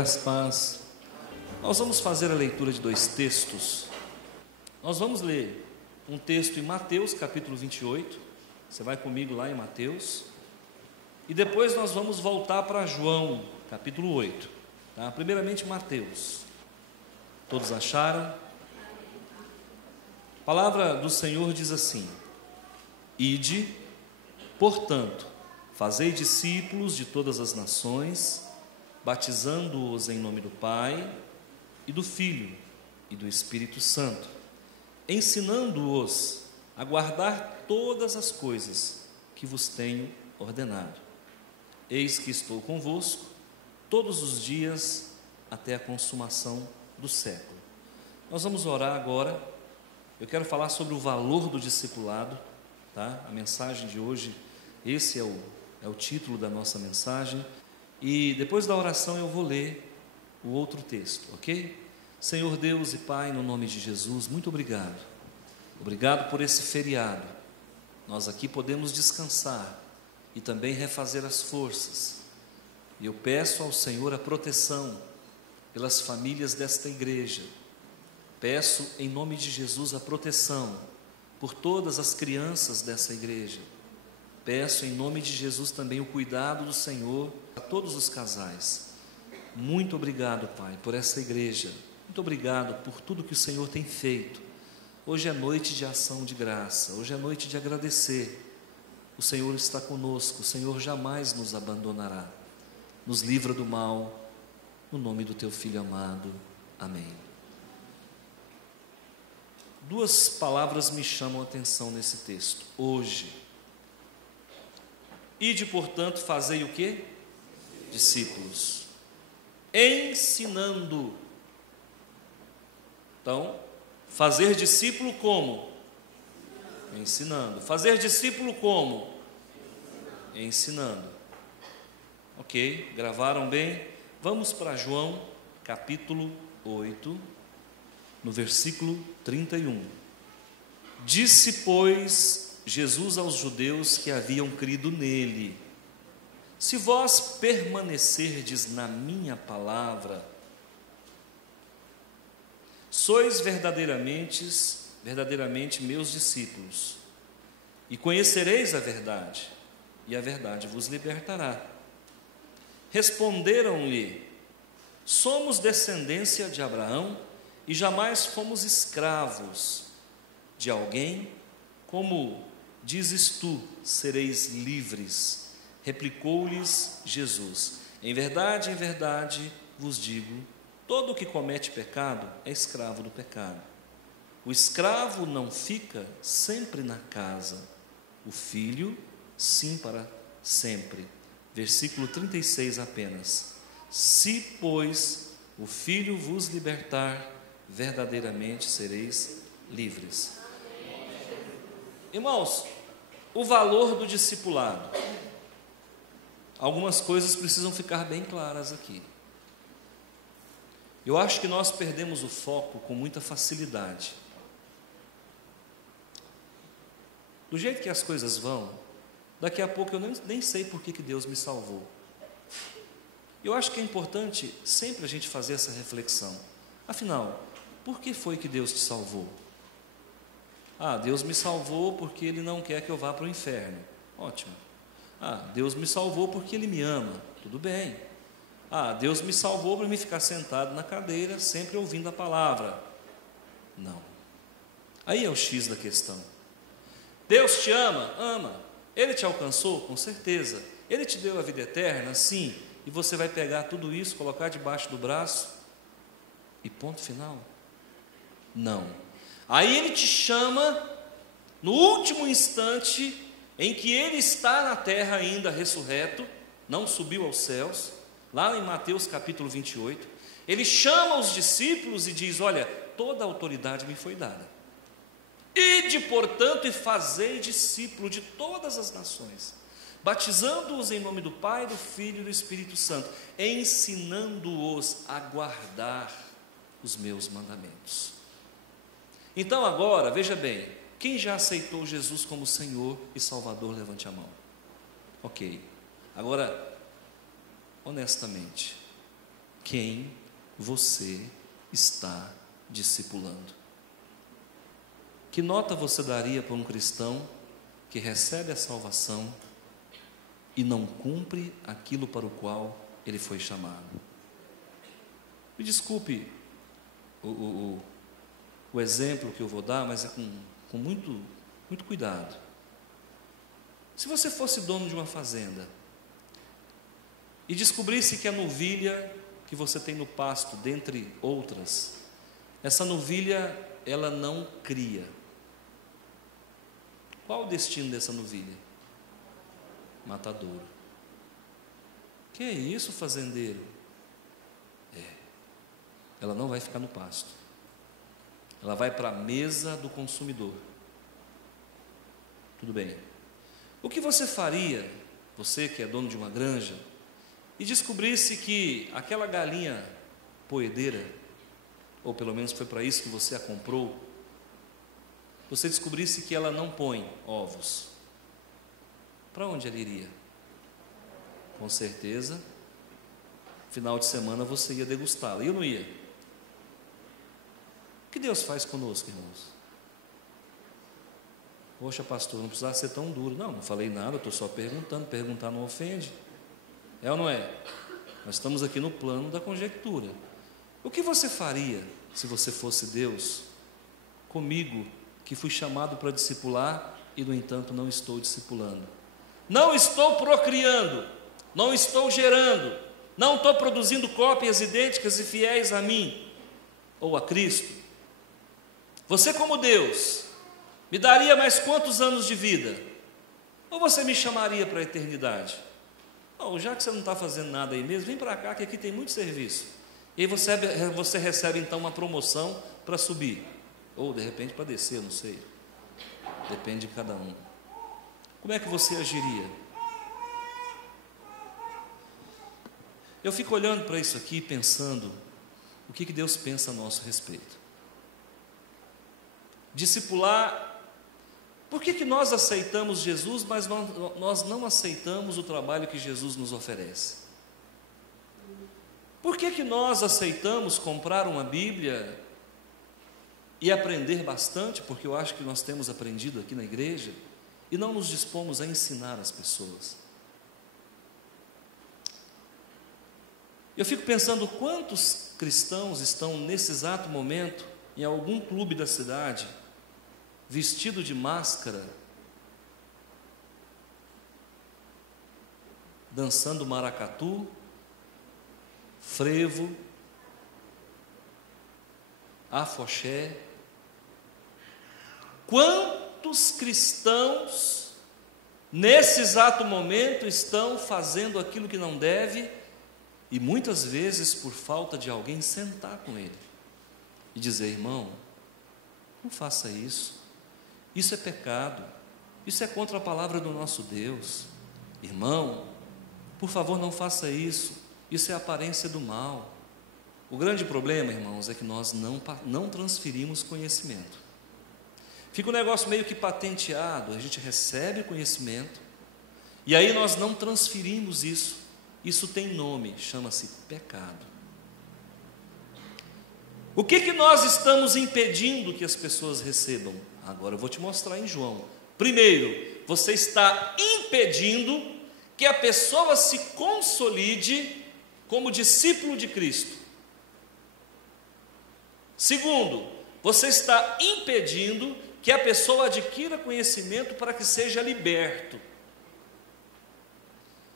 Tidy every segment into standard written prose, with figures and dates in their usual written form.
Graças a Deus. Nós vamos fazer a leitura de dois textos. Nós vamos ler um texto em Mateus, capítulo 28. Você vai comigo lá em Mateus. E depois nós vamos voltar para João, capítulo 8. Tá? Primeiramente, Mateus. Todos acharam? A palavra do Senhor diz assim: Ide, portanto, fazei discípulos de todas as nações, batizando-os em nome do Pai, e do Filho, e do Espírito Santo, ensinando-os a guardar todas as coisas que vos tenho ordenado. Eis que estou convosco todos os dias até a consumação do século. Nós vamos orar agora. Eu quero falar sobre o valor do discipulado, tá? A mensagem de hoje, esse é o título da nossa mensagem. E depois da oração eu vou ler o outro texto, ok? Senhor Deus e Pai, no nome de Jesus, muito obrigado. Obrigado por esse feriado. Nós aqui podemos descansar e também refazer as forças. E eu peço ao Senhor a proteção pelas famílias desta igreja. Peço em nome de Jesus a proteção por todas as crianças dessa igreja. Peço em nome de Jesus também o cuidado do Senhor a todos os casais. Muito obrigado, Pai, por essa igreja. Muito obrigado por tudo que o Senhor tem feito. Hoje é noite de ação de graça, hoje é noite de agradecer. O Senhor está conosco, o Senhor jamais nos abandonará. Nos livra do mal, no nome do Teu Filho amado. Amém. Duas palavras me chamam a atenção nesse texto. Hoje. Ide, portanto, fazei o quê? Discípulos. Ensinando. Então, fazer discípulo como? Ensinando. Fazer discípulo como? Ensinando. Ok, gravaram bem? Vamos para João, capítulo 8, no versículo 31. Disse, pois, Jesus aos judeus que haviam crido nele: se vós permanecerdes na minha palavra, sois verdadeiramente meus discípulos, e conhecereis a verdade, e a verdade vos libertará. Responderam-lhe: somos descendência de Abraão, e jamais fomos escravos de alguém. Como dizes tu, sereis livres? Replicou-lhes Jesus: em verdade vos digo, todo o que comete pecado é escravo do pecado. O escravo não fica sempre na casa, o filho, sim, para sempre. Versículo 36 apenas. Se, pois, o Filho vos libertar, verdadeiramente sereis livres. Irmãos, o valor do discipulado. Algumas coisas precisam ficar bem claras aqui. Eu acho que nós perdemos o foco com muita facilidade. Do jeito que as coisas vão, daqui a pouco eu nem sei por que Deus me salvou. Eu acho que é importante sempre a gente fazer essa reflexão. Afinal, por que foi que Deus te salvou? Ah, Deus me salvou porque Ele não quer que eu vá para o inferno. Ótimo. Ah, Deus me salvou porque Ele me ama. Tudo bem. Ah, Deus me salvou para me ficar sentado na cadeira, sempre ouvindo a palavra. Não. Aí é o X da questão. Deus te ama? Ama. Ele te alcançou? Com certeza. Ele te deu a vida eterna? Sim. E você vai pegar tudo isso, colocar debaixo do braço e ponto final? Não. Aí Ele te chama no último instante em que Ele está na terra ainda ressurreto, não subiu aos céus, lá em Mateus capítulo 28, Ele chama os discípulos e diz: olha, toda a autoridade me foi dada. Ide, portanto, e fazei discípulo de todas as nações, batizando-os em nome do Pai, do Filho e do Espírito Santo, ensinando-os a guardar os meus mandamentos. Então agora, veja bem, quem já aceitou Jesus como Senhor e Salvador, levante a mão. Ok, agora, honestamente, quem você está discipulando. Que nota você daria para um cristão que recebe a salvação e não cumpre aquilo para o qual ele foi chamado? Me desculpe o exemplo que eu vou dar, mas é com muito cuidado. Se você fosse dono de uma fazenda e descobrisse que a novilha que você tem no pasto, dentre outras, essa novilha, ela não cria. Qual o destino dessa novilha? Matadouro. Que é isso, fazendeiro? Ela não vai ficar no pasto. Ela vai para a mesa do consumidor. Tudo bem. O que você faria, você que é dono de uma granja, e descobrisse que aquela galinha poedeira, ou pelo menos foi para isso que você a comprou, você descobrisse que ela não põe ovos, para onde ela iria? Com certeza, final de semana você ia degustá-la. Eu não ia. O que Deus faz conosco, irmãos? Poxa, pastor, não precisava ser tão duro. Não falei nada, estou só perguntando. Perguntar não ofende. É ou não é? Nós estamos aqui no plano da conjectura. O que você faria se você fosse Deus comigo, que fui chamado para discipular e, no entanto, não estou discipulando? Não estou procriando, não estou gerando, não estou produzindo cópias idênticas e fiéis a mim ou a Cristo. Você, como Deus, me daria mais quantos anos de vida? Ou você me chamaria para a eternidade? Oh, já que você não está fazendo nada aí mesmo, vem para cá que aqui tem muito serviço. E aí você recebe então uma promoção para subir, ou de repente para descer, eu não sei. Depende de cada um. Como é que você agiria? Eu fico olhando para isso aqui, pensando o que Deus pensa a nosso respeito. Discipular. Por que nós aceitamos Jesus, mas nós não aceitamos o trabalho que Jesus nos oferece? Por que nós aceitamos comprar uma Bíblia e aprender bastante, porque eu acho que nós temos aprendido aqui na igreja, e não nos dispomos a ensinar as pessoas? Eu fico pensando quantos cristãos estão nesse exato momento em algum clube da cidade, vestido de máscara, dançando maracatu, frevo, afoxé. Quantos cristãos nesse exato momento estão fazendo aquilo que não deve, e muitas vezes por falta de alguém sentar com ele e dizer: irmão, não faça isso. Isso é pecado, isso é contra a palavra do nosso Deus. Irmão, por favor, não faça isso, isso é a aparência do mal. O grande problema, irmãos, é que nós não transferimos conhecimento. Fica um negócio meio que patenteado, a gente recebe conhecimento, e aí nós não transferimos isso. Isso tem nome, chama-se pecado. O que nós estamos impedindo que as pessoas recebam? Agora eu vou te mostrar em João. Primeiro, você está impedindo que a pessoa se consolide como discípulo de Cristo. Segundo, você está impedindo que a pessoa adquira conhecimento para que seja liberto.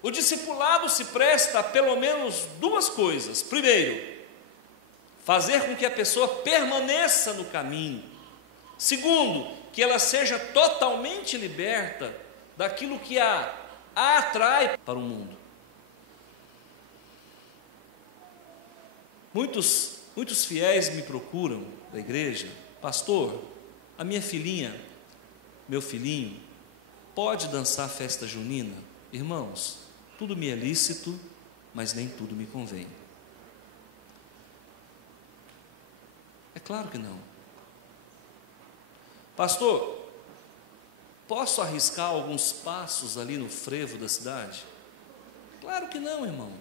O discipulado se presta a pelo menos duas coisas. Primeiro, fazer com que a pessoa permaneça no caminho. Segundo, que ela seja totalmente liberta daquilo que a atrai para o mundo. Muitos fiéis me procuram da igreja: pastor, a minha filhinha, meu filhinho, pode dançar festa junina? Irmãos, tudo me é lícito, mas nem tudo me convém. É claro que não. Pastor, posso arriscar alguns passos ali no frevo da cidade? Claro que não, irmão.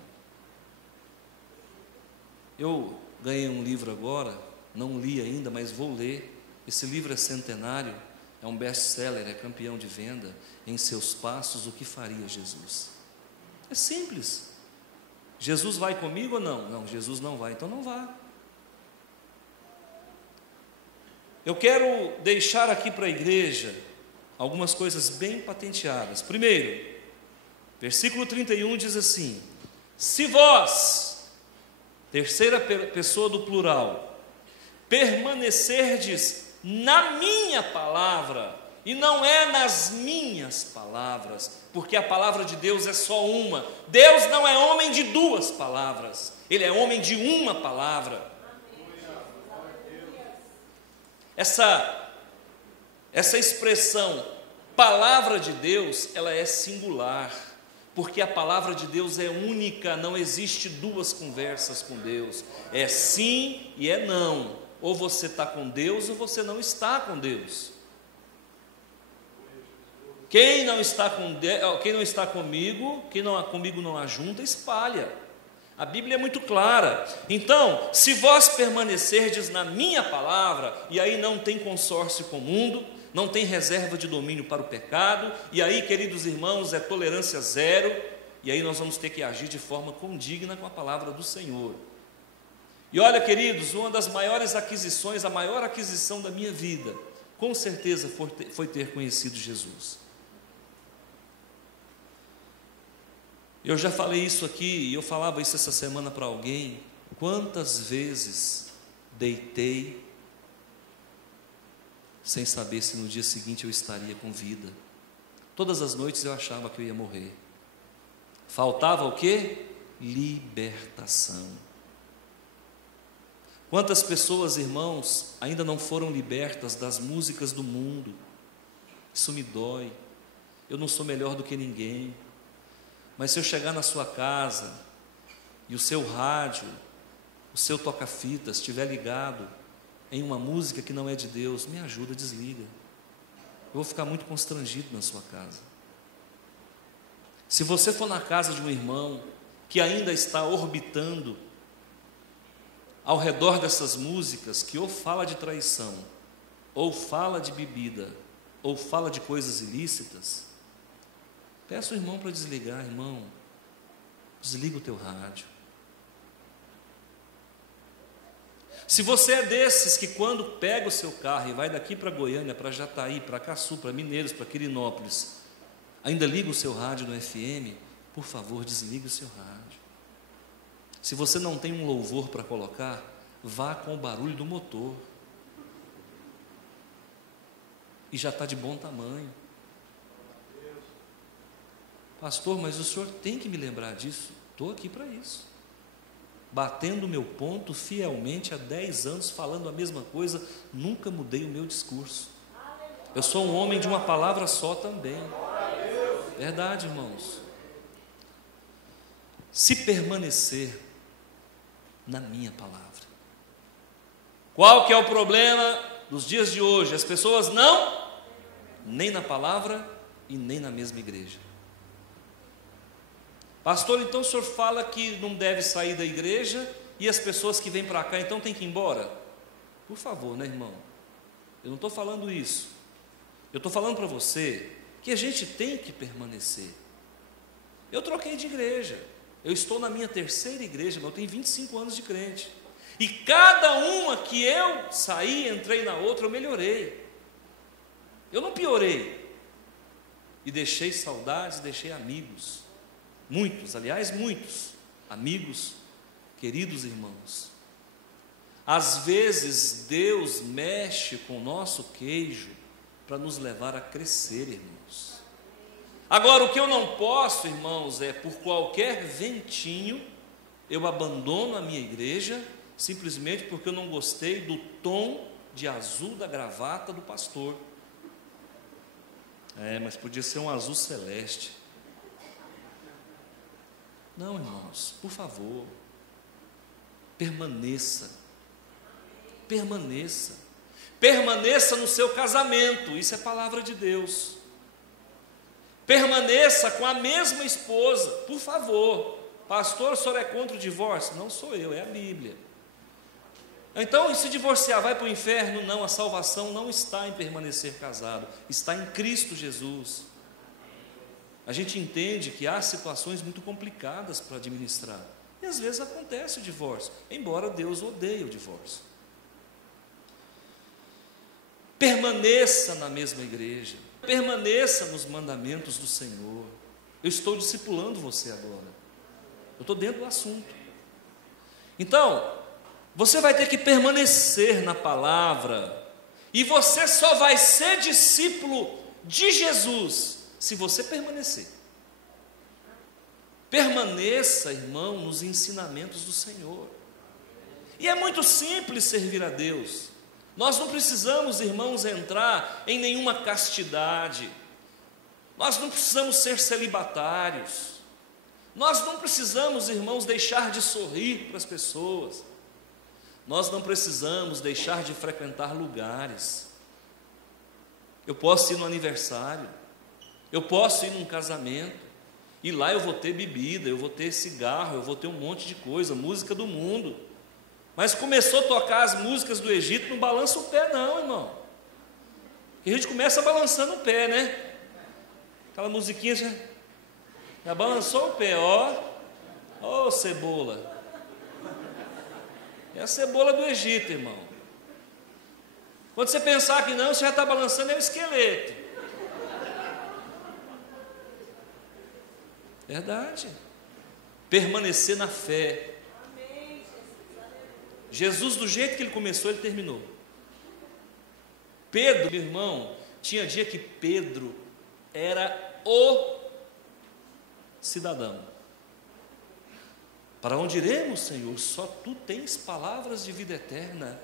Eu ganhei um livro agora, não li ainda, mas vou ler. Esse livro é centenário, é um best-seller, é campeão de venda. Em seus passos, o que faria Jesus? É simples. Jesus vai comigo ou não? Não, Jesus não vai, então não vá. Eu quero deixar aqui para a igreja algumas coisas bem patenteadas. Primeiro, versículo 31 diz assim: se vós, terceira pessoa do plural, permanecerdes na minha palavra, e não é nas minhas palavras, porque a palavra de Deus é só uma. Deus não é homem de duas palavras, Ele é homem de uma palavra. Essa expressão, palavra de Deus, ela é singular, porque a palavra de Deus é única, não existe duas conversas com Deus, é sim e é não, ou você está com Deus ou você não está com Deus. Quem não está comigo, comigo não ajunta, espalha. A Bíblia é muito clara. Então, se vós permanecerdes na minha palavra, e aí não tem consórcio com o mundo, não tem reserva de domínio para o pecado, e aí, queridos irmãos, é tolerância zero, e aí nós vamos ter que agir de forma condigna com a palavra do Senhor. E olha, queridos, uma das maiores aquisições, a maior aquisição da minha vida, com certeza foi ter conhecido Jesus. Eu já falei isso aqui, e eu falava isso essa semana para alguém. Quantas vezes deitei sem saber se no dia seguinte eu estaria com vida. Todas as noites eu achava que eu ia morrer. Faltava o quê? Libertação. Quantas pessoas, irmãos, ainda não foram libertas das músicas do mundo? Isso me dói. Eu não sou melhor do que ninguém. Mas se eu chegar na sua casa e o seu rádio, o seu toca-fitas estiver ligado em uma música que não é de Deus, me ajuda, desliga. Eu vou ficar muito constrangido na sua casa. Se você for na casa de um irmão que ainda está orbitando ao redor dessas músicas, que ou fala de traição, ou fala de bebida, ou fala de coisas ilícitas, peça o irmão para desligar. Irmão, desliga o teu rádio. Se você é desses que quando pega o seu carro e vai daqui para Goiânia, para Jataí, para Caçu, para Mineiros, para Quirinópolis, ainda liga o seu rádio no FM, por favor, desligue o seu rádio. Se você não tem um louvor para colocar, vá com o barulho do motor. E já está de bom tamanho. Pastor, mas o senhor tem que me lembrar disso. Estou aqui para isso. Batendo o meu ponto fielmente há 10 anos, falando a mesma coisa, nunca mudei o meu discurso. Eu sou um homem de uma palavra só também. Verdade, irmãos. Se permanecer na minha palavra. Qual que é o problema dos dias de hoje? As pessoas não, nem na palavra e nem na mesma igreja. Pastor, então o senhor fala que não deve sair da igreja e as pessoas que vêm para cá então têm que ir embora? Por favor, né, irmão? Eu não estou falando isso. Eu estou falando para você que a gente tem que permanecer. Eu troquei de igreja. Eu estou na minha terceira igreja, mas eu tenho 25 anos de crente. E cada uma que eu saí, entrei na outra, eu melhorei. Eu não piorei. E deixei saudades, deixei amigos. Muitos, aliás, muitos amigos, queridos irmãos. Às vezes Deus mexe com o nosso queijo para nos levar a crescer, irmãos. Agora, o que eu não posso, irmãos, é por qualquer ventinho eu abandono a minha igreja simplesmente porque eu não gostei do tom de azul da gravata do pastor. Mas podia ser um azul celeste. Não, irmãos, por favor, permaneça no seu casamento, isso é palavra de Deus. Permaneça com a mesma esposa, por favor. Pastor, o senhor é contra o divórcio? Não sou eu, é a Bíblia. Então, e se divorciar, vai para o inferno? Não, a salvação não está em permanecer casado, está em Cristo Jesus. A gente entende que há situações muito complicadas para administrar, e às vezes acontece o divórcio, embora Deus odeie o divórcio. Permaneça na mesma igreja, permaneça nos mandamentos do Senhor. Eu estou discipulando você agora, eu estou dentro do assunto. Então, você vai ter que permanecer na palavra, e você só vai ser discípulo de Jesus se você permanecer. Permaneça, irmão, nos ensinamentos do Senhor. E é muito simples servir a Deus. Nós não precisamos, irmãos, entrar em nenhuma castidade. Nós não precisamos ser celibatários. Nós não precisamos, irmãos, deixar de sorrir para as pessoas. Nós não precisamos deixar de frequentar lugares. Eu posso ir no aniversário, eu posso ir num casamento, e lá eu vou ter bebida, eu vou ter cigarro, eu vou ter um monte de coisa, música do mundo. Mas começou a tocar as músicas do Egito, não balança o pé não, irmão. E a gente começa balançando o pé, né? Aquela musiquinha já balançou o pé, ó cebola. É a cebola do Egito, irmão. Quando você pensar que não, você já está balançando, é o esqueleto. Verdade. Permanecer na fé. Jesus, do jeito que ele começou, ele terminou. Pedro, meu irmão, tinha dia que Pedro era o cidadão. Para onde iremos, Senhor? Só tu tens palavras de vida eterna.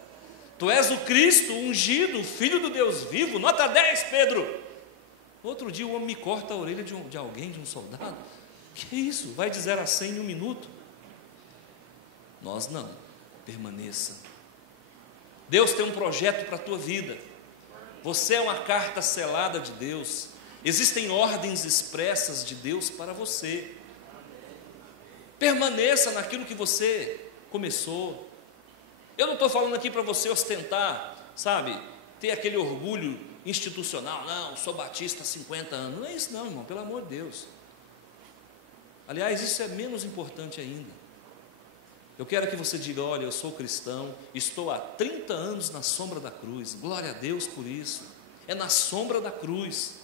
Tu és o Cristo ungido, Filho do Deus vivo. Nota 10, Pedro. Outro dia o homem me corta a orelha de alguém, de um soldado. Que isso? Vai de 0 a 100 em 1 minuto? Nós não. Permaneça. Deus tem um projeto para a tua vida. Você é uma carta selada de Deus. Existem ordens expressas de Deus para você. Permaneça naquilo que você começou. Eu não estou falando aqui para você ostentar, sabe, ter aquele orgulho institucional. Não, sou batista há 50 anos. Não é isso não, irmão, pelo amor de Deus. Aliás, isso é menos importante ainda. Eu quero que você diga: olha, eu sou cristão, estou há 30 anos na sombra da cruz. Glória a Deus por isso. É na sombra da cruz.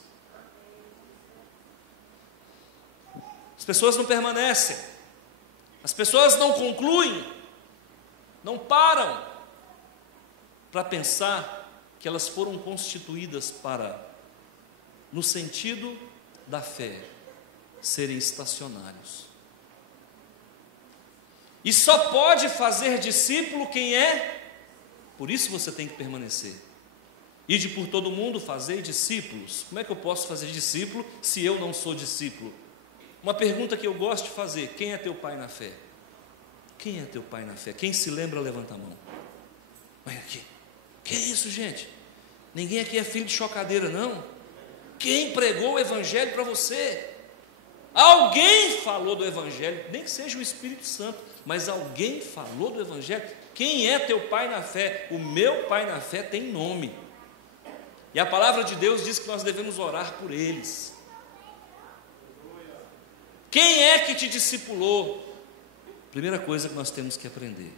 As pessoas não permanecem, as pessoas não concluem, não param para pensar que elas foram constituídas para, no sentido da fé, serem estacionários. E só pode fazer discípulo quem é, por isso você tem que permanecer. Ide por todo mundo, fazer discípulos. Como é que eu posso fazer discípulo se eu não sou discípulo? Uma pergunta que eu gosto de fazer: quem é teu pai na fé? Quem é teu pai na fé? Quem se lembra, levanta a mão. Olha aqui. Que é isso, gente? Ninguém aqui é filho de chocadeira, não. Quem pregou o evangelho para você? Alguém falou do evangelho, nem que seja o Espírito Santo, mas alguém falou do evangelho. Quem é teu pai na fé? O meu pai na fé tem nome, e a palavra de Deus diz que nós devemos orar por eles. Quem é que te discipulou? Primeira coisa que nós temos que aprender,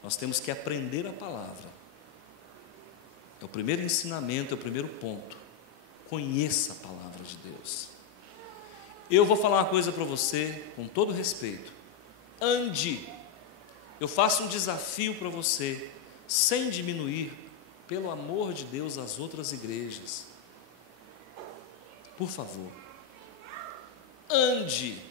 nós temos que aprender a palavra. É o primeiro ensinamento, é o primeiro ponto. Conheça a palavra de Deus. Eu vou falar uma coisa para você, com todo respeito. Ande. Eu faço um desafio para você, sem diminuir, pelo amor de Deus, as outras igrejas. Por favor, ande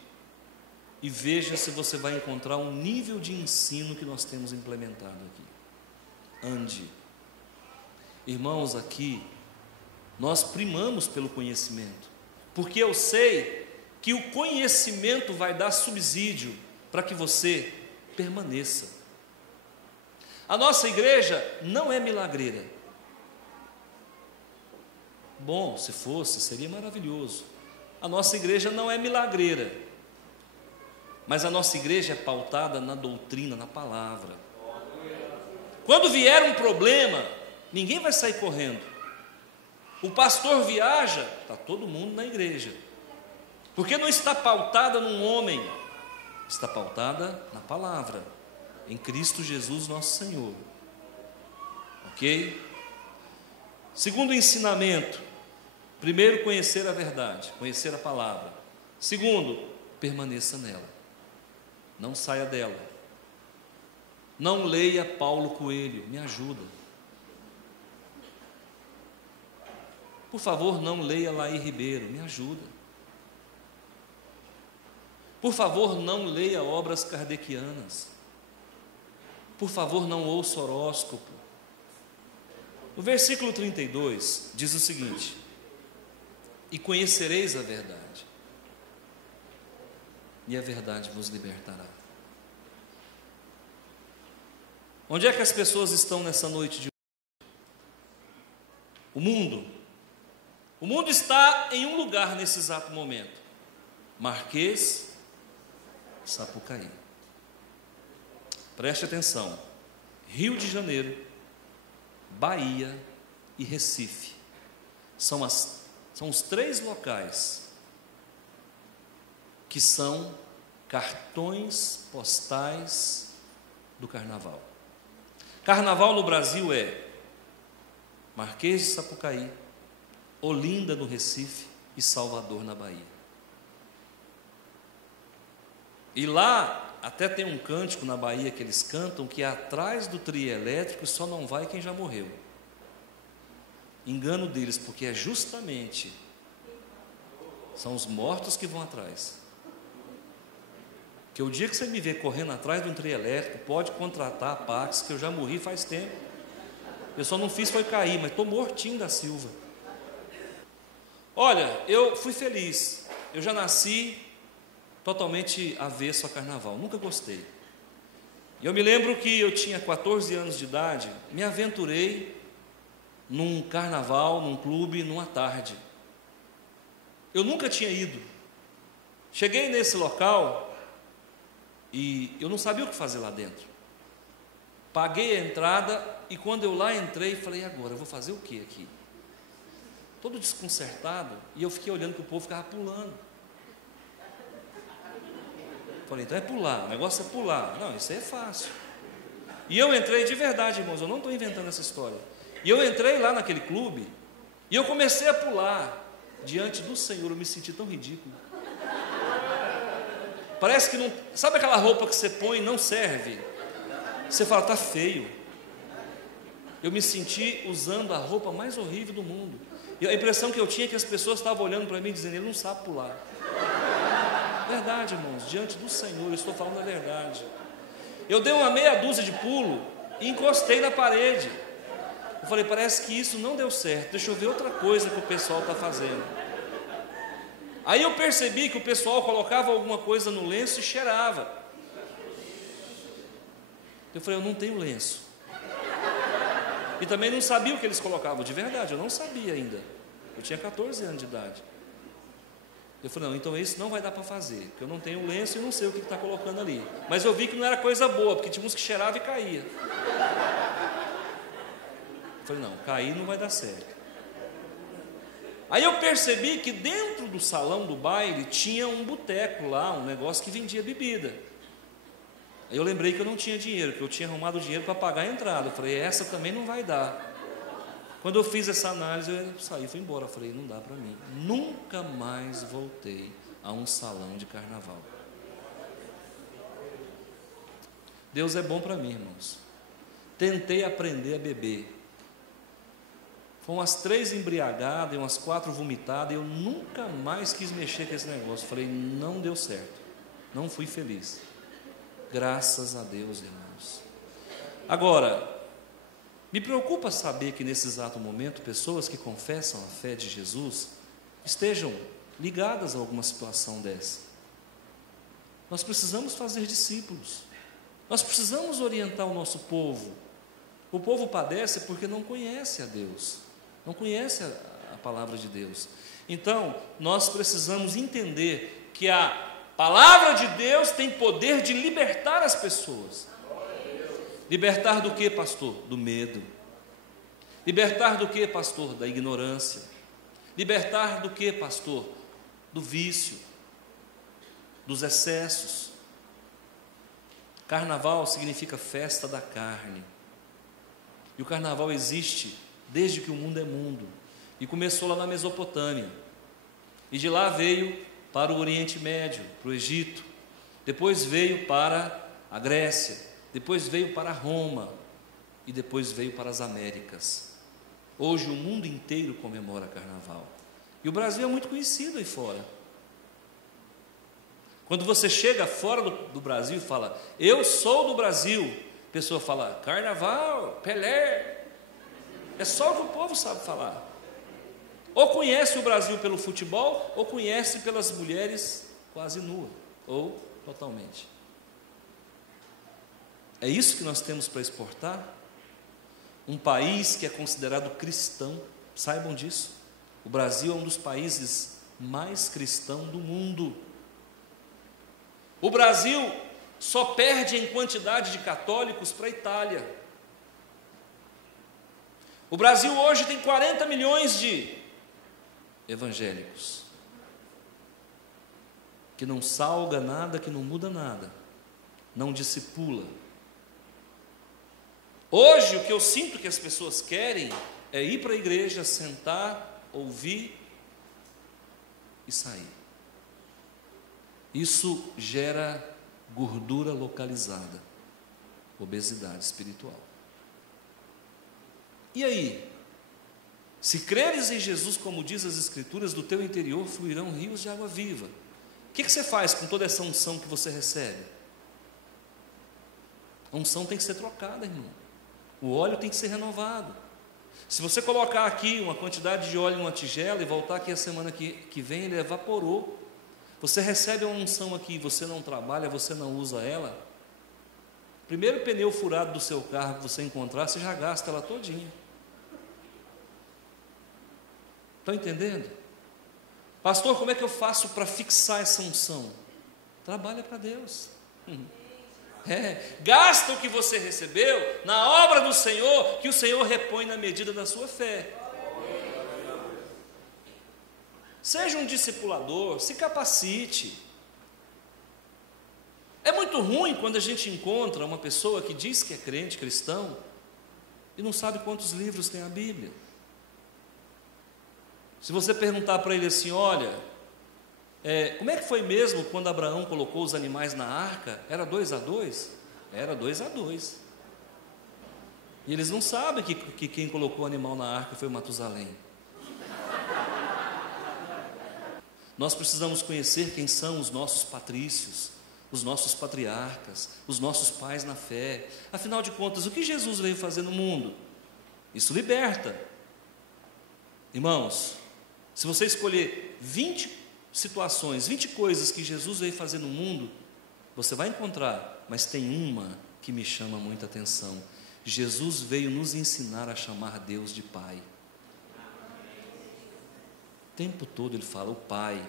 e veja se você vai encontrar um nível de ensino que nós temos implementado aqui. Ande. Irmãos, aqui nós primamos pelo conhecimento, porque eu sei que o conhecimento vai dar subsídio para que você permaneça. A nossa igreja não é milagreira. Bom, se fosse, seria maravilhoso. A nossa igreja não é milagreira, mas a nossa igreja é pautada na doutrina, na palavra. Quando vier um problema, ninguém vai sair correndo. O pastor viaja, está todo mundo na igreja, porque não está pautada num homem, está pautada na palavra, em Cristo Jesus nosso Senhor. Ok? Segundo ensinamento: primeiro, conhecer a verdade, conhecer a palavra. Segundo, permaneça nela, não saia dela. Não leia Paulo Coelho, me ajuda. Por favor, não leia Laí Ribeiro, me ajuda. Por favor, não leia obras kardecianas. Por favor, não ouça horóscopo. O versículo 32 diz o seguinte: e conhecereis a verdade, e a verdade vos libertará. Onde é que as pessoas estão nessa noite de hoje? O mundo está em um lugar nesse exato momento: Marquês, Sapucaí. Preste atenção: Rio de Janeiro, Bahia e Recife são os 3 locais que são cartões postais do carnaval. Carnaval no Brasil é Marquês de Sapucaí, Olinda no Recife e Salvador na Bahia. E lá até tem um cântico na Bahia que eles cantam, que é atrás do trio elétrico só não vai quem já morreu. Engano deles, porque é justamente são os mortos que vão atrás. Que o dia que você me ver correndo atrás de um trio elétrico, pode contratar a Pax, que eu já morri faz tempo. Eu só não fiz foi cair, mas estou mortinho da Silva. Olha, eu fui feliz. Eu já nasci totalmente avesso a carnaval, nunca gostei. E eu me lembro que eu tinha 14 anos de idade, me aventurei num carnaval, num clube, numa tarde. Eu nunca tinha ido. Cheguei nesse local e eu não sabia o que fazer lá dentro. Paguei a entrada e quando eu lá entrei, falei: agora eu vou fazer o que aqui? Todo desconcertado, e eu fiquei olhando que o povo ficava pulando. Falei: então é pular, o negócio é pular. Não, isso aí é fácil. E eu entrei de verdade, irmãos, eu não estou inventando essa história. E eu entrei lá naquele clube e eu comecei a pular. Diante do Senhor eu me senti tão ridículo. Parece que não... Sabe aquela roupa que você põe e não serve? Você fala: está feio. Eu me senti usando a roupa mais horrível do mundo. E a impressão que eu tinha é que as pessoas estavam olhando para mim dizendo: ele não sabe pular. Verdade, irmãos, diante do Senhor, eu estou falando a verdade. Eu dei uma meia dúzia de pulo e encostei na parede. Eu falei: parece que isso não deu certo, deixa eu ver outra coisa que o pessoal está fazendo. Aí eu percebi que o pessoal colocava alguma coisa no lenço e cheirava. Eu falei: eu não tenho lenço. E também não sabia o que eles colocavam, de verdade, eu não sabia ainda. Eu tinha 14 anos de idade. Eu falei: não, então isso não vai dar para fazer, porque eu não tenho lenço e não sei o que está colocando ali. Mas eu vi que não era coisa boa, porque tinha uns que cheirava e caía. Eu falei: não, cair não vai dar certo. Aí eu percebi que dentro do salão do baile tinha um boteco lá, um negócio que vendia bebida. Aí eu lembrei que eu não tinha dinheiro, que eu tinha arrumado dinheiro para pagar a entrada. Eu falei: essa também não vai dar. Quando eu fiz essa análise, eu saí, fui embora. Eu falei: não dá para mim. Nunca mais voltei a um salão de carnaval. Deus é bom para mim, irmãos. Tentei aprender a beber. Foram umas 3 embriagadas e umas 4 vomitadas, e eu nunca mais quis mexer com esse negócio. Falei: não deu certo, não fui feliz. Graças a Deus, irmãos. Agora, me preocupa saber que nesse exato momento, pessoas que confessam a fé de Jesus estejam ligadas a alguma situação dessa. Nós precisamos fazer discípulos, nós precisamos orientar o nosso povo. O povo padece porque não conhece a Deus, não conhece a palavra de Deus. Então, nós precisamos entender que a palavra de Deus tem poder de libertar as pessoas. Libertar do que, pastor? Do medo. Libertar do que, pastor? Da ignorância. Libertar do que, pastor? Do vício, dos excessos. Carnaval significa festa da carne. E o carnaval existe desde que o mundo é mundo. E começou lá na Mesopotâmia. E de lá veio para o Oriente Médio, para o Egito. Depois veio para a Grécia. Depois veio para Roma. E depois veio para as Américas. Hoje o mundo inteiro comemora carnaval. E o Brasil é muito conhecido aí fora. Quando você chega fora do Brasil e fala, eu sou do Brasil, a pessoa fala, carnaval, Pelé. É só o que o povo sabe falar. Ou conhece o Brasil pelo futebol, ou conhece pelas mulheres quase nuas, ou totalmente. É isso que nós temos para exportar? Um país que é considerado cristão, saibam disso. O Brasil é um dos países mais cristãos do mundo. O Brasil só perde em quantidade de católicos para a Itália. O Brasil hoje tem 40 milhões de evangélicos, que não salga nada, que não muda nada, não discipula. Hoje o que eu sinto que as pessoas querem é ir para a igreja, sentar, ouvir e sair. Isso gera gordura localizada, obesidade espiritual. E aí? Se creres em Jesus, como diz as Escrituras, do teu interior fluirão rios de água viva. O que você faz com toda essa unção que você recebe? A unção tem que ser trocada, irmão. O óleo tem que ser renovado. Se você colocar aqui uma quantidade de óleo em uma tigela e voltar aqui a semana que vem, ele evaporou. Você recebe uma unção aqui, você não trabalha, você não usa ela. Primeiro pneu furado do seu carro que você encontrar, você já gasta ela todinha. Estão entendendo? Pastor, como é que eu faço para fixar essa unção? Trabalha para Deus. Gasta o que você recebeu na obra do Senhor, que o Senhor repõe na medida da sua fé. Seja um discipulador, se capacite. É muito ruim quando a gente encontra uma pessoa que diz que é crente, cristão, e não sabe quantos livros tem a Bíblia. Se você perguntar para ele assim, olha, como é que foi mesmo quando Abraão colocou os animais na arca? Era 2-2? Era 2-2. E eles não sabem que quem colocou o animal na arca foi Matusalém. Nós precisamos conhecer quem são os nossos patrícios, os nossos patriarcas, os nossos pais na fé. Afinal de contas, o que Jesus veio fazer no mundo? Isso liberta. Irmãos, se você escolher 20 situações, 20 coisas que Jesus veio fazer no mundo, você vai encontrar, mas tem uma que me chama muita atenção. Jesus veio nos ensinar a chamar Deus de Pai. O tempo todo ele fala, o Pai,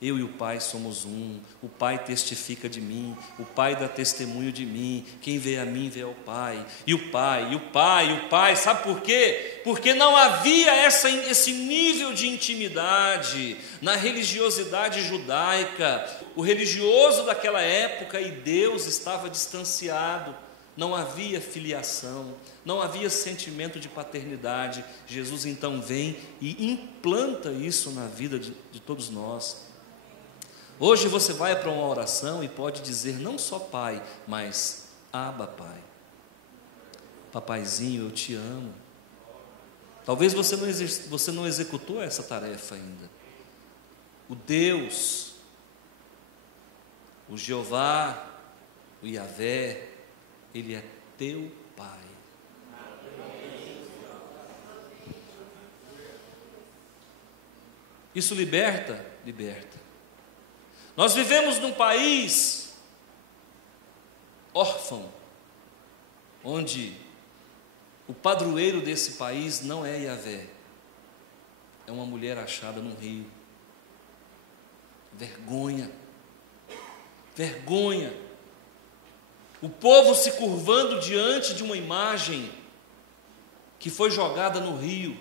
eu e o Pai somos um, o Pai testifica de mim, o Pai dá testemunho de mim, quem vê a mim vê ao Pai, e o Pai, sabe por quê? Porque não havia esse nível de intimidade na religiosidade judaica. O religioso daquela época e Deus estava distanciado, não havia filiação, não havia sentimento de paternidade. Jesus então vem e implanta isso na vida de todos nós. Hoje você vai para uma oração e pode dizer não só Pai, mas Abba Pai. Papaizinho, eu te amo. Talvez você não executou essa tarefa ainda. O Deus, o Jeová, o Yahvé, Ele é teu Pai. Isso liberta? Liberta. Nós vivemos num país órfão, onde o padroeiro desse país não é Yahvé, é uma mulher achada num rio. Vergonha, vergonha. o povo se curvando diante de uma imagem que foi jogada no rio,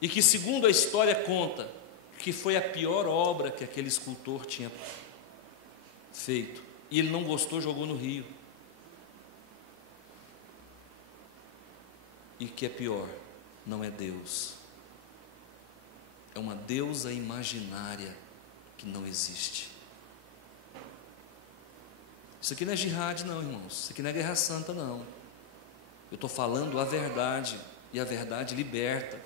e que, segundo a história conta, que foi a pior obra que aquele escultor tinha feito, e ele não gostou, jogou no rio. E que é pior, não é Deus, é uma deusa imaginária que não existe. Isso aqui não é jihad não, irmãos, isso aqui não é guerra santa não. Eu estou falando a verdade, e a verdade liberta.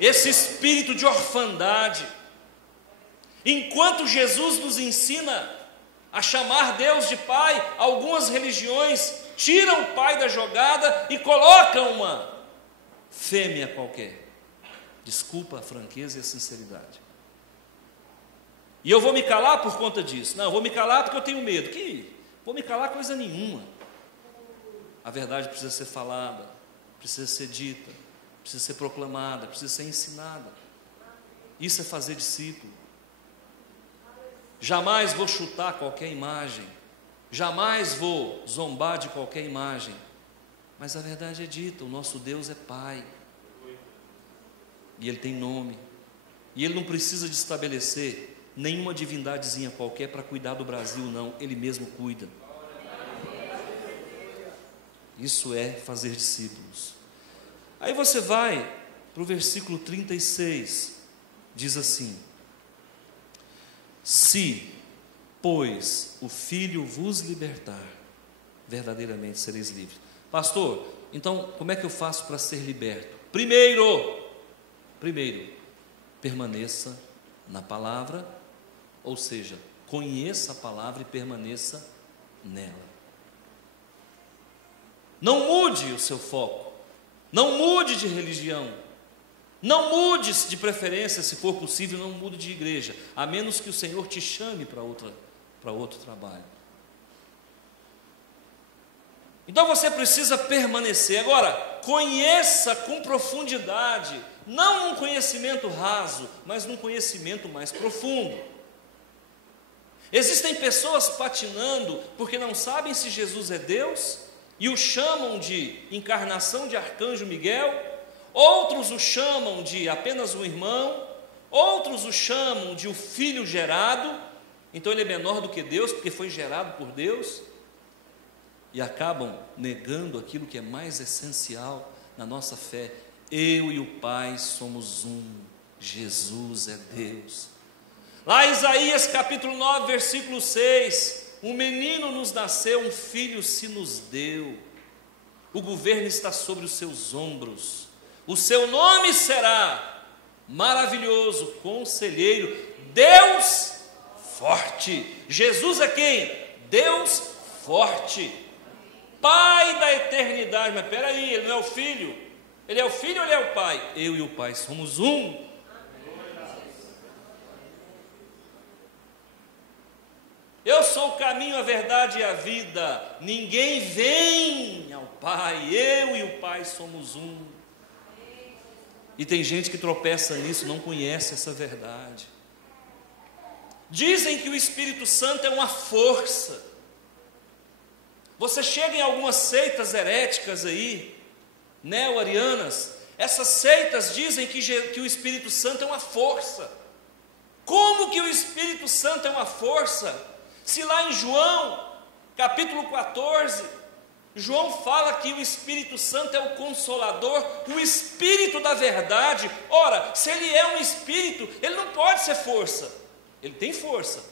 Esse espírito de orfandade, enquanto Jesus nos ensina a chamar Deus de Pai, algumas religiões tiram o pai da jogada e colocam uma fêmea qualquer. Desculpa a franqueza e a sinceridade. E eu vou me calar por conta disso. Não, eu vou me calar porque eu tenho medo. Que? Vou me calar coisa nenhuma. A verdade precisa ser falada, precisa ser dita, precisa ser proclamada, precisa ser ensinada. Isso é fazer discípulo. Jamais vou chutar qualquer imagem, jamais vou zombar de qualquer imagem, mas a verdade é dita: o nosso Deus é Pai, e Ele tem nome, e Ele não precisa de estabelecer nenhuma divindadezinha qualquer para cuidar do Brasil, não, Ele mesmo cuida. Isso é fazer discípulos. Aí você vai para o versículo 36, diz assim: se, pois, o Filho vos libertar, verdadeiramente sereis livres. Pastor, então como é que eu faço para ser liberto? Primeiro, permaneça na palavra, ou seja, conheça a palavra e permaneça nela. Não mude o seu foco, não mude de religião, não mude de preferência, se for possível, não mude de igreja, a menos que o Senhor te chame para outro trabalho. Então você precisa permanecer. Agora, conheça com profundidade, não um conhecimento raso, mas um conhecimento mais profundo. Existem pessoas patinando porque não sabem se Jesus é Deus e o chamam de encarnação de Arcanjo Miguel, outros o chamam de apenas um irmão, outros o chamam de o filho gerado, então ele é menor do que Deus, porque foi gerado por Deus, e acabam negando aquilo que é mais essencial na nossa fé. Eu e o Pai somos um, Jesus é Deus. Lá em Isaías capítulo 9, versículo 6, um menino nos nasceu, um filho se nos deu, o governo está sobre os seus ombros, o seu nome será maravilhoso, conselheiro, Deus forte. Jesus é quem? Deus forte, Pai da eternidade. Mas espera aí, ele não é o Filho? Ele é o Filho ou ele é o Pai? Eu e o Pai somos um. Eu sou o caminho, a verdade e a vida. Ninguém vem ao Pai. Eu e o Pai somos um. E tem gente que tropeça nisso, não conhece essa verdade. Dizem que o Espírito Santo é uma força. Você chega em algumas seitas heréticas aí, neo-arianas, essas seitas dizem que o Espírito Santo é uma força. Como que o Espírito Santo é uma força? Se lá em João, capítulo 14, João fala que o Espírito Santo é o Consolador, o Espírito da verdade. Ora, se ele é um Espírito, ele não pode ser força. Ele tem força.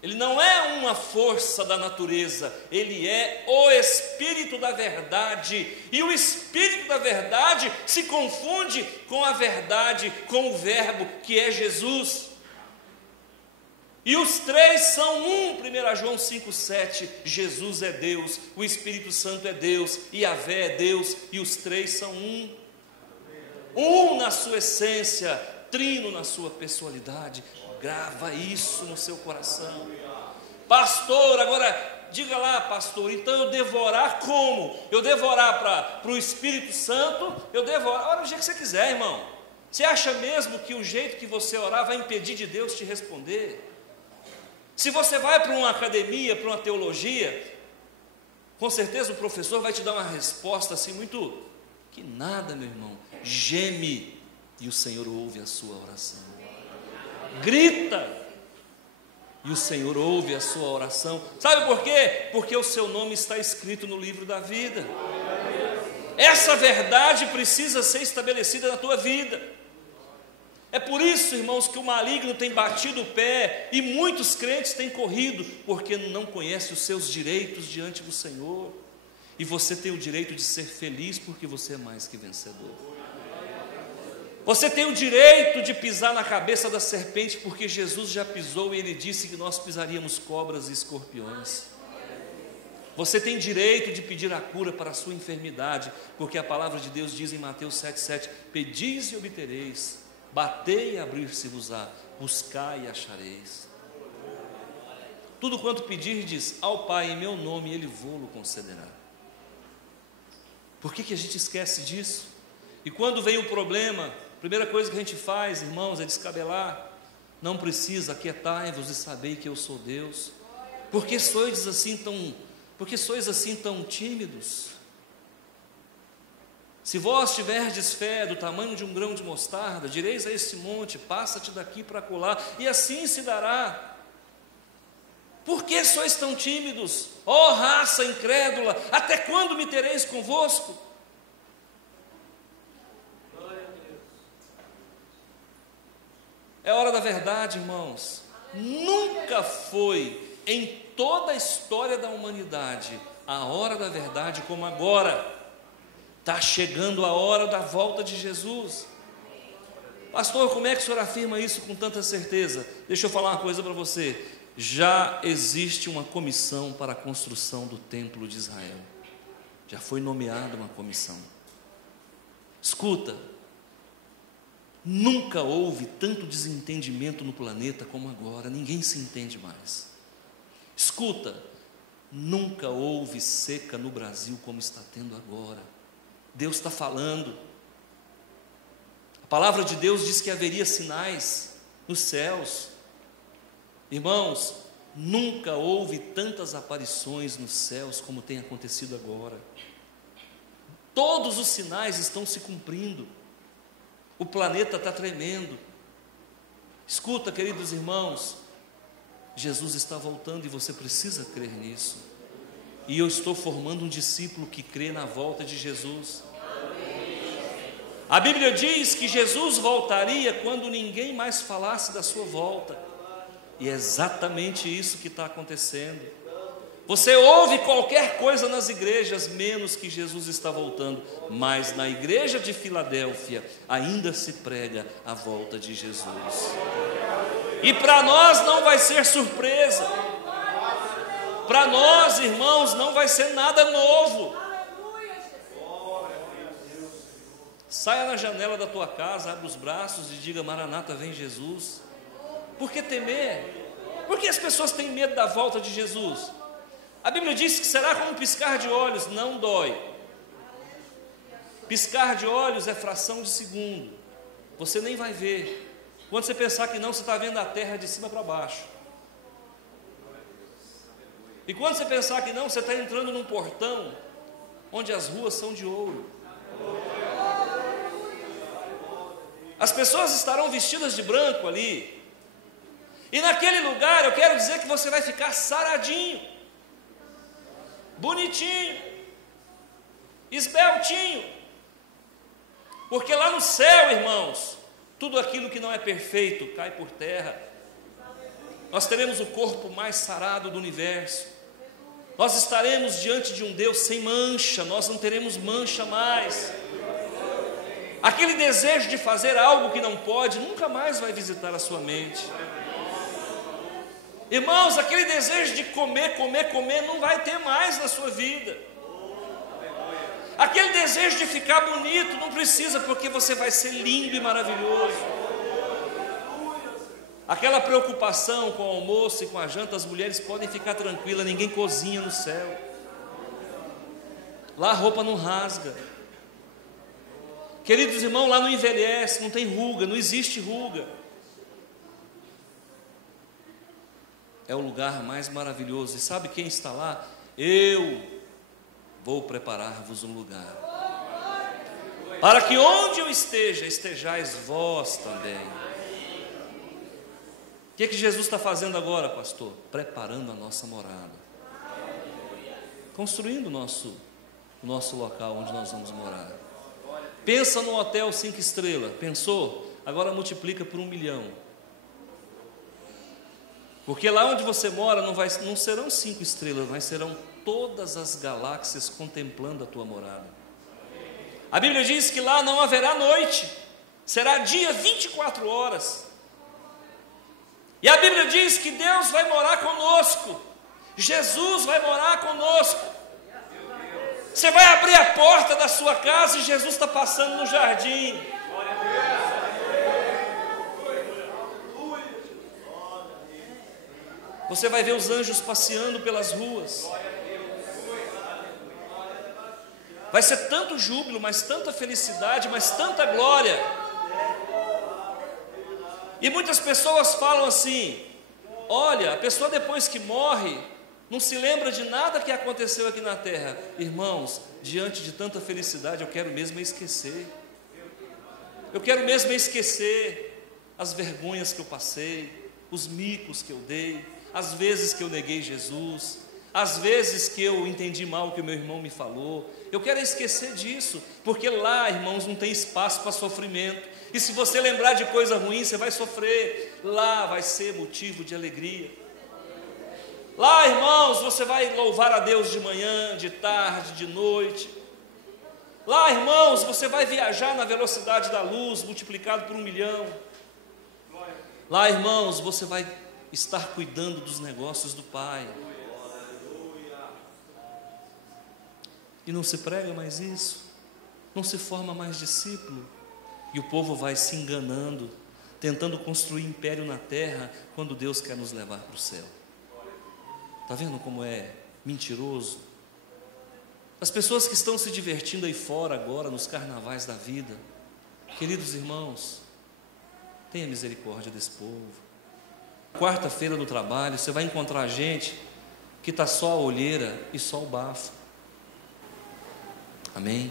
Ele não é uma força da natureza, ele é o Espírito da verdade. E o Espírito da verdade se confunde com a verdade, com o Verbo que é Jesus. E os três são um, 1 João 5,7, Jesus é Deus, o Espírito Santo é Deus, e Yahvé é Deus, e os três são um. Um na sua essência, trino na sua pessoalidade. Grava isso no seu coração. Pastor, agora diga lá, pastor, então eu devorar como? Eu devorar para o Espírito Santo, eu devorar, ora do jeito que você quiser, irmão. Você acha mesmo que o jeito que você orar vai impedir de Deus te responder? Se você vai para uma academia, para uma teologia, com certeza o professor vai te dar uma resposta assim muito, que nada, meu irmão, geme e o Senhor ouve a sua oração. Grita e o Senhor ouve a sua oração. Sabe por quê? Porque o seu nome está escrito no livro da vida. Essa verdade precisa ser estabelecida na tua vida. É por isso, irmãos, que o maligno tem batido o pé e muitos crentes têm corrido, porque não conhecem os seus direitos diante do Senhor. E você tem o direito de ser feliz, porque você é mais que vencedor. Você tem o direito de pisar na cabeça da serpente, porque Jesus já pisou e Ele disse que nós pisaríamos cobras e escorpiões. Você tem direito de pedir a cura para a sua enfermidade, porque a palavra de Deus diz em Mateus 7,7: pedis e obtereis, batei e abrir-se-vos-á, buscai e achareis. Tudo quanto pedirdes ao Pai em meu nome, Ele vô-lo concederá. Por que a gente esquece disso? E quando vem o problema, a primeira coisa que a gente faz, irmãos, é descabelar. Não precisa, aquietai-vos e sabei que eu sou Deus. Por que sois assim tão tímidos? Se vós tiverdes fé do tamanho de um grão de mostarda, direis a este monte, passa-te daqui para acolá, e assim se dará. Por que sois tão tímidos? Ó raça incrédula, até quando me tereis convosco? É hora da verdade, irmãos. Nunca foi em toda a história da humanidade a hora da verdade como agora. Está chegando a hora da volta de Jesus. Pastor, como é que o senhor afirma isso com tanta certeza? Deixa eu falar uma coisa para você. Já existe uma comissão para a construção do templo de Israel. Já foi nomeada uma comissão. Escuta, nunca houve tanto desentendimento no planeta como agora. Ninguém se entende mais. Escuta, nunca houve seca no Brasil como está tendo agora. Deus está falando. A palavra de Deus diz que haveria sinais nos céus. Irmãos, nunca houve tantas aparições nos céus como tem acontecido agora. Todos os sinais estão se cumprindo. O planeta está tremendo. Escuta, queridos irmãos, Jesus está voltando e você precisa crer nisso. E eu estou formando um discípulo que crê na volta de Jesus. A Bíblia diz que Jesus voltaria quando ninguém mais falasse da sua volta. E é exatamente isso que está acontecendo. Você ouve qualquer coisa nas igrejas, menos que Jesus está voltando. Mas na igreja de Filadélfia ainda se prega a volta de Jesus. E para nós não vai ser surpresa. Para nós, irmãos, não vai ser nada novo. Saia na janela da tua casa, abre os braços e diga: Maranata, vem Jesus. Por que temer? Por que as pessoas têm medo da volta de Jesus? A Bíblia diz que será como um piscar de olhos, não dói. Piscar de olhos é fração de segundo. Você nem vai ver. Quando você pensar que não, você está vendo a terra de cima para baixo. E quando você pensar que não, você está entrando num portão onde as ruas são de ouro. As pessoas estarão vestidas de branco ali. E naquele lugar eu quero dizer que você vai ficar saradinho, bonitinho, esbeltinho. Porque lá no céu, irmãos, tudo aquilo que não é perfeito cai por terra. Nós teremos o corpo mais sarado do universo. Nós estaremos diante de um Deus sem mancha. Nós não teremos mancha mais. Aquele desejo de fazer algo que não pode nunca mais vai visitar a sua mente. Irmãos, aquele desejo de comer não vai ter mais na sua vida. Aquele desejo de ficar bonito não precisa, porque você vai ser lindo e maravilhoso. Aquela preocupação com o almoço e com a janta, as mulheres podem ficar tranquilas, ninguém cozinha no céu. Lá a roupa não rasga. Queridos irmãos, lá não envelhece, não tem ruga, não existe ruga. é o lugar mais maravilhoso. E sabe quem está lá? Eu vou preparar-vos um lugar, para que onde eu esteja, estejais vós também. O que Jesus está fazendo agora, pastor? Preparando a nossa morada, construindo o nosso local onde nós vamos morar. Pensa num hotel 5 estrelas, pensou? Agora multiplica por 1 milhão. Porque lá onde você mora não serão 5 estrelas, mas serão todas as galáxias contemplando a tua morada. A Bíblia diz que lá não haverá noite, será dia 24 horas. E a Bíblia diz que Deus vai morar conosco, Jesus vai morar conosco. Você vai abrir a porta da sua casa e Jesus está passando no jardim. Você vai ver os anjos passeando pelas ruas. Vai ser tanto júbilo, mas tanta felicidade, mas tanta glória. E muitas pessoas falam assim: olha, a pessoa depois que morre, não se lembra de nada que aconteceu aqui na terra. Irmãos, diante de tanta felicidade, eu quero mesmo esquecer. Eu quero mesmo esquecer as vergonhas que eu passei, os micos que eu dei, as vezes que eu neguei Jesus, as vezes que eu entendi mal o que o meu irmão me falou. Eu quero esquecer disso, porque lá, irmãos, não tem espaço para sofrimento. E se você lembrar de coisa ruim, você vai sofrer. Lá vai ser motivo de alegria. Lá, irmãos, você vai louvar a Deus de manhã, de tarde, de noite. Lá, irmãos, você vai viajar na velocidade da luz, multiplicado por 1 milhão. Lá, irmãos, você vai estar cuidando dos negócios do Pai. E não se prega mais isso, não se forma mais discípulo, e o povo vai se enganando, tentando construir império na terra, quando Deus quer nos levar para o céu. Está vendo como é mentiroso? As pessoas que estão se divertindo aí fora agora, nos carnavais da vida, queridos irmãos, tenha misericórdia desse povo. Quarta-feira no trabalho, você vai encontrar gente que está só a olheira e só o bafo. Amém?